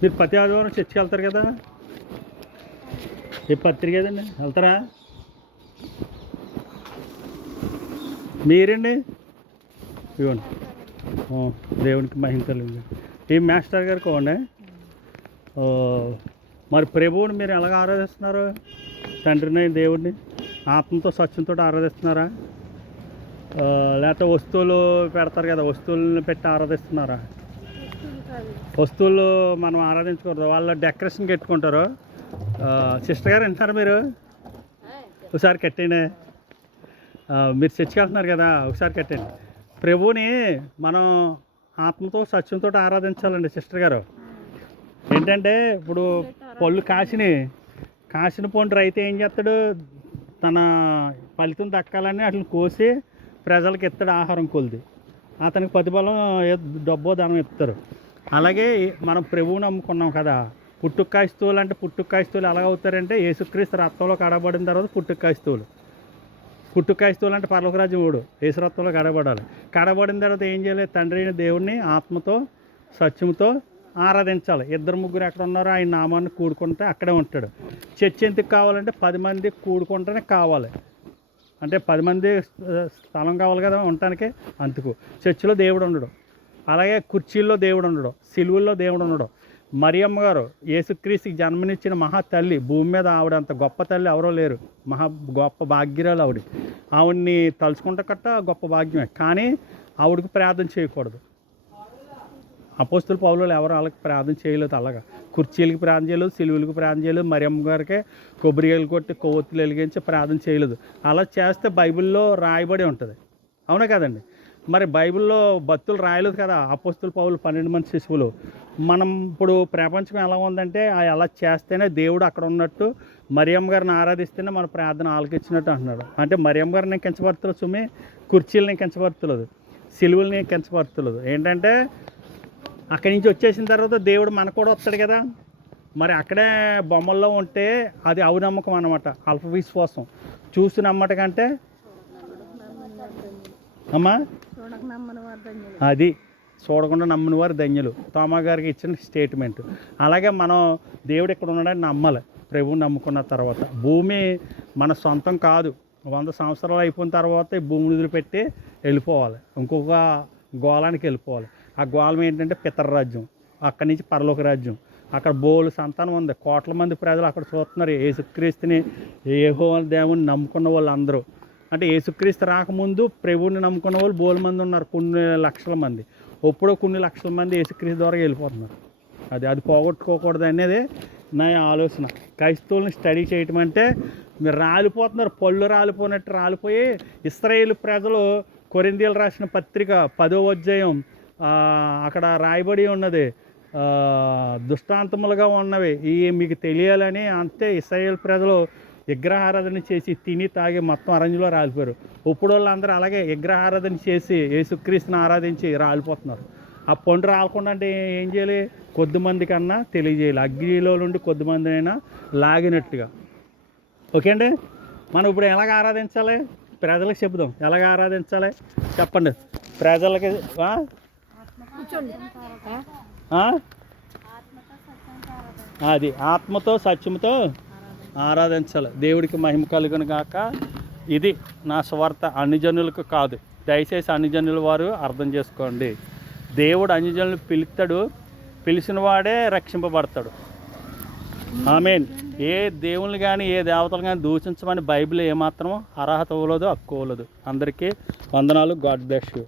మీరు ప్రతి ఆదివారం చర్చికి వెళ్తారు కదా, ఏ పత్రిక కదండి, వెళ్తారా మీరండి? ఇవ్వండి, దేవునికి మహిమ కలిగింది. ఈ మాస్టర్ గారికి ఇవ్వండి. మరి ప్రభువుని మీరు ఎలాగ ఆరాధిస్తున్నారు? తండ్రిని దేవుడిని ఆత్మతో సత్యంతో ఆరాధిస్తున్నారా? లేకపోతే వస్తువులు పెడతారు కదా, వస్తువులను పెట్టి ఆరాధిస్తున్నారా? వస్తువులు మనం ఆరాధించకూడదు, వాళ్ళు డెకరేషన్ కట్టుకుంటారు. సిస్టర్ గారు వింటున్నారు మీరు? ఒకసారి కట్టండి. మీరు చర్చికి వెళ్తున్నారు కదా, ఒకసారి కట్టండి. ప్రభువుని మనం ఆత్మతో సత్యంతో ఆరాధించాలండి సిస్టర్ గారు. ఏంటంటే ఇప్పుడు పళ్ళు కాసిన పండు రైతు ఏం చేస్తాడు? తన ఫలితం దక్కాలని అట్లా కోసి ప్రజలకు ఇస్తాడు ఆహారం కొలిది. అతనికి ప్రతిఫలం డబ్బో ధనం ఇస్తారు. అలాగే మనం ప్రభువుని నమ్ముకున్నాం కదా, పుట్టుక్కాయస్తువులు అంటే పుట్టుక్కాయస్తువులు ఎలా అవుతారంటే యేసుక్రీస్తు రక్తంలో కడబడిన తర్వాత పుట్టుక్కాయస్తువులు అంటే పరలోక రాజ్యం ఓడు యేసు రక్తంలో కడబడాలి. కడబడిన తర్వాత ఏం చేయాలి? తండ్రి అయిన దేవుడిని ఆత్మతో సత్యంతో ఆరాధించాలి. 2-3 ఎక్కడ ఉన్నారో ఆయన నామాన్ని కూడుకుంటే అక్కడే ఉంటాడు. చర్చ్ ఎందుకు కావాలంటే 10 మంది కూడుకుంటేనే కావాలి. అంటే 10 మంది స్థలం కావాలి కదా ఉండటానికి. అందుకు చర్చిలో దేవుడు ఉండడు, అలాగే కుర్చీల్లో దేవుడు ఉండడు, సిలువుల్లో దేవుడు ఉండడు. మరియమ్మ గారు యేసుక్రీస్తుకి జన్మనిచ్చిన మహా తల్లి, భూమి మీద ఆవిడ అంత గొప్ప తల్లి ఎవరో లేరు. మహా గొప్ప భాగ్యురాలు ఆవిడ్ని తలుచుకుంటే కట్ట గొప్ప భాగ్యమే. కానీ ఆవిడకి ప్రార్థన చేయకూడదు. అపోస్తుల పౌలులు ఎవరు వాళ్ళకి ప్రార్థన చేయలేదు. అలాగా కుర్చీలకి ప్రార్థన చేయలేదు, సిలువులకి ప్రార్థన చేయలేదు, మరియమ్మ గారికి కొబ్బరికాయలు కొట్టి కొవ్వొత్తులు వెలిగించి ప్రార్థన చేయలేదు. అలా చేస్తే బైబిల్లో రాయబడి ఉంటుంది, అవునా కదండి? మరి బైబిల్లో భక్తులు రాయలేదు కదా అపోస్తుల పౌలు 12 మంది శిశువులు. మనం ఇప్పుడు ప్రపంచం ఎలా ఉందంటే అలా చేస్తేనే దేవుడు అక్కడ ఉన్నట్టు, మరియమ్మ గారిని ఆరాధిస్తేనే మన ప్రార్థన ఆలకించినట్టు అంటున్నాడు. అంటే మరియమ్మ గారిని కించపరుతులేదు సుమి, కుర్చీలని కించపరుతులేదు, సిలువుల్ని కించపరుతులేదు. ఏంటంటే అక్కడి నుంచి వచ్చేసిన తర్వాత దేవుడు మనకు కూడా వస్తాడు కదా. మరి అక్కడే బొమ్మల్లో ఉంటే అది అవునమ్మకం అన్నమాట, అల్ప విశ్వాసం. చూసి నమ్మట కంటే అమ్మా అది చూడకుండా నమ్మిన వారు ధన్యులు, తోమా గారికి ఇచ్చిన స్టేట్మెంట్. అలాగే మనం దేవుడు ఇక్కడ ఉన్నాడని నమ్మాలి. ప్రభువుని నమ్ముకున్న తర్వాత భూమి మన సొంతం కాదు. 100 సంవత్సరాలు అయిపోయిన తర్వాత ఈ భూమిని వదిలిపెట్టి వెళ్ళిపోవాలి, ఇంకొక గోళానికి వెళ్ళిపోవాలి. ఆ గోళం ఏంటంటే పితరరాజ్యం, అక్కడి నుంచి పరలోక రాజ్యం. అక్కడ బోలు సంతానం ఉంది, కోట్ల మంది ప్రజలు అక్కడ చూస్తున్నారు యేసుక్రీస్తుని, యెహోవా దేవుని నమ్ముకున్న వాళ్ళు అందరూ. అంటే యేసుక్రీస్తు రాకముందు ప్రభువుని నమ్ముకున్న వాళ్ళు బోలు మంది ఉన్నారు, కొన్ని లక్షల మంది. ఎప్పుడో కొన్ని లక్షల మంది యేసుక్రీస్తు ద్వారా వెళ్ళిపోతున్నారు. అది పోగొట్టుకోకూడదు అనేది నా ఆలోచన. క్రైస్తవుల్ని స్టడీ చేయటం అంటే మీరు రాలిపోతున్నారు, పళ్ళు రాలిపోయినట్టు రాలిపోయి. ఇశ్రాయేలు ప్రజలు కొరింథీయులు రాసిన పత్రిక 10వ అధ్యాయం అక్కడ రాయబడి ఉన్నది, దృష్టాంతములుగా ఉన్నవి ఈ మీకు తెలియాలని. అంతే ఇశ్రాయేలు ప్రజలు విగ్రహారాధన చేసి తిని తాగి మొత్తం అరణ్యంలో రాలిపోయారు. ఇప్పుడు వాళ్ళందరూ అలాగే విగ్రహారాధన చేసి యేసుక్రీస్తుని ఆరాధించి రాలిపోతున్నారు. ఆ పండు రాలకుండా అంటే ఏం చేయాలి? కొద్దిమంది కన్నా తెలియజేయాలి, అగ్నిలో నుండి కొద్దిమంది అయినా లాగినట్టుగా. ఓకే అండి, మనం ఇప్పుడు ఎలాగ ఆరాధించాలి? ప్రజలకు చెబుదాం ఎలాగ ఆరాధించాలి చెప్పండి ప్రజలకి. అది ఆత్మతో సత్యంతో ఆరాధించాలి. దేవుడికి మహిమ కలుగును గాక. ఇది నా స్వార్థ, అన్ని జనులకు కాదు. దయచేసి అన్ని జనుల వారు అర్థం చేసుకోండి. దేవుడు అన్ని జనులు పిలుస్తాడు, పిలిచిన వాడే రక్షింపబడతాడు. ఆమేన్. ఏ దేవుని కానీ ఏ దేవతలు కానీ దూషించమని బైబిల్ ఏమాత్రం అర్హత ఇవ్వలేదు, హక్కు ఇవ్వలేదు. అందరికీ వందనాలు. God bless you.